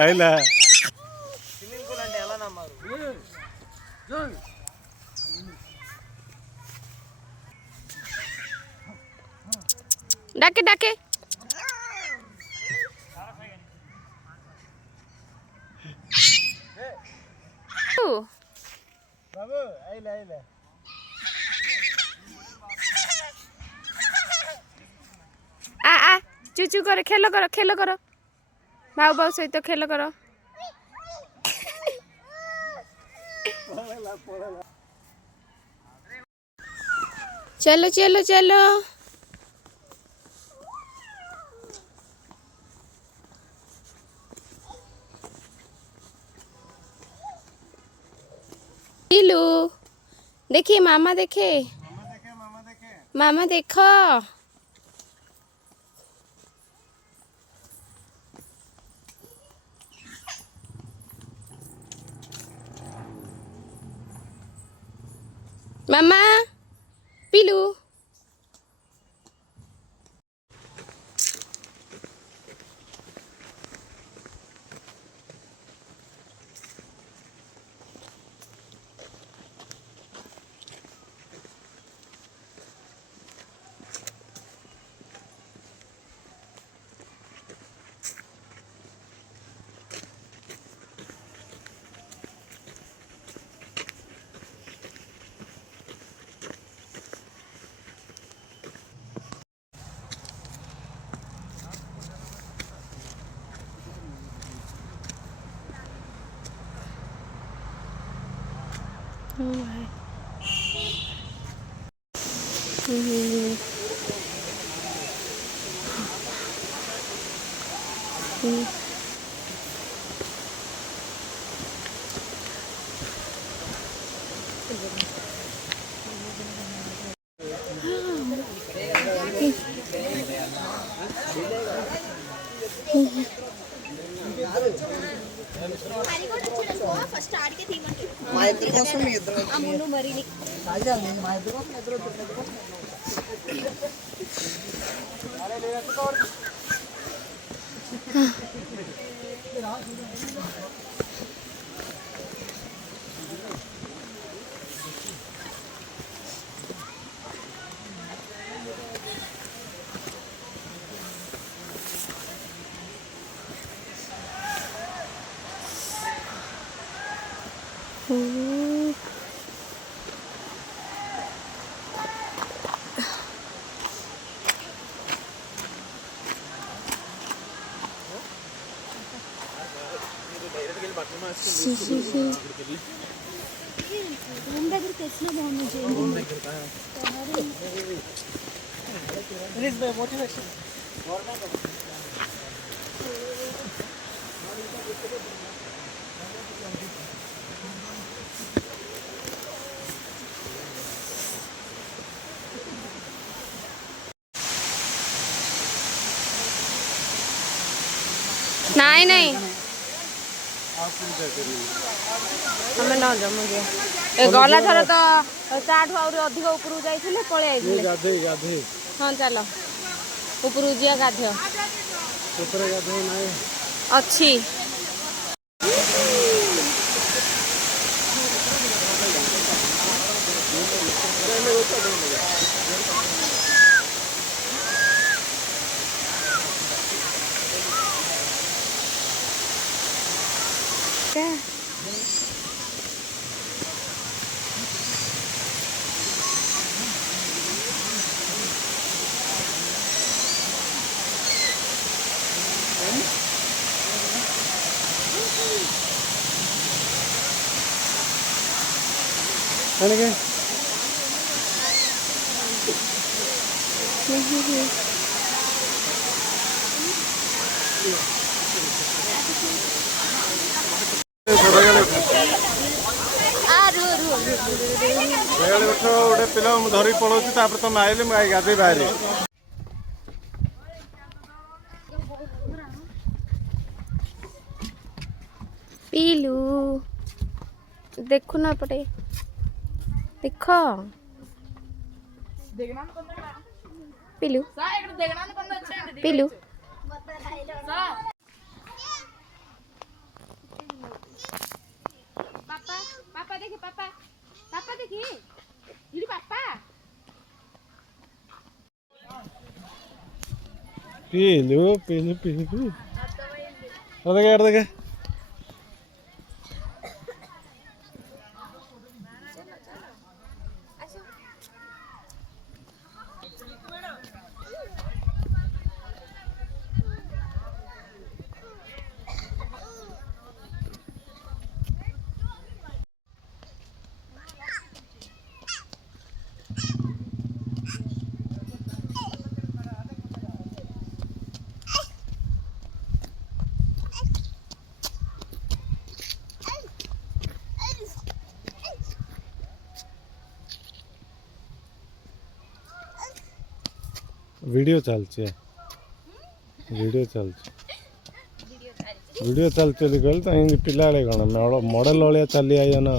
आइला swimming pool అంటే ఎలా నమ్మారు? डाके डाके बाबू आइला आइला आ आ चूचू करो खेल करो भाऊ भाऊ सहित खेल करो चलो चलो चलो पीलू देखिए मामा देखे मामा देखो मामा पीलू ఫస్ట్ ఆడికే తీయమంటే మా ఇద్దరి కోసం మీ ఇద్దరు అమ్మును మరి రాజా మా ఇద్దరి కోసం ఇద్దరు అరే నేను ఎత్తుకోవాలి రూమ్ దగ్గరికి తెచ్చినా బాగుంది మోటివేషన్ नहीं नहीं हमें न जमु गला थर तो ताठू आहुरी अधिक उपरକୁ ଯାଇଥିଲେ पळे आइଥିଲେ गाधे गाधे हां चलो उपरକୁ जिया गाधो ऊपर गाधे नाही अच्छी क्या ನನಗೆ गोटे पिला धरिक पलाऊँ तुम आइले मुझे गाधे बाहर पीलू देखु ना पटे देख पीलू पीलू पीलू पीलू पीलू और देखे वीडियो चलছে वीडियो चलছে कहल तो पिला कौन मॉडल वाले चली आई ना।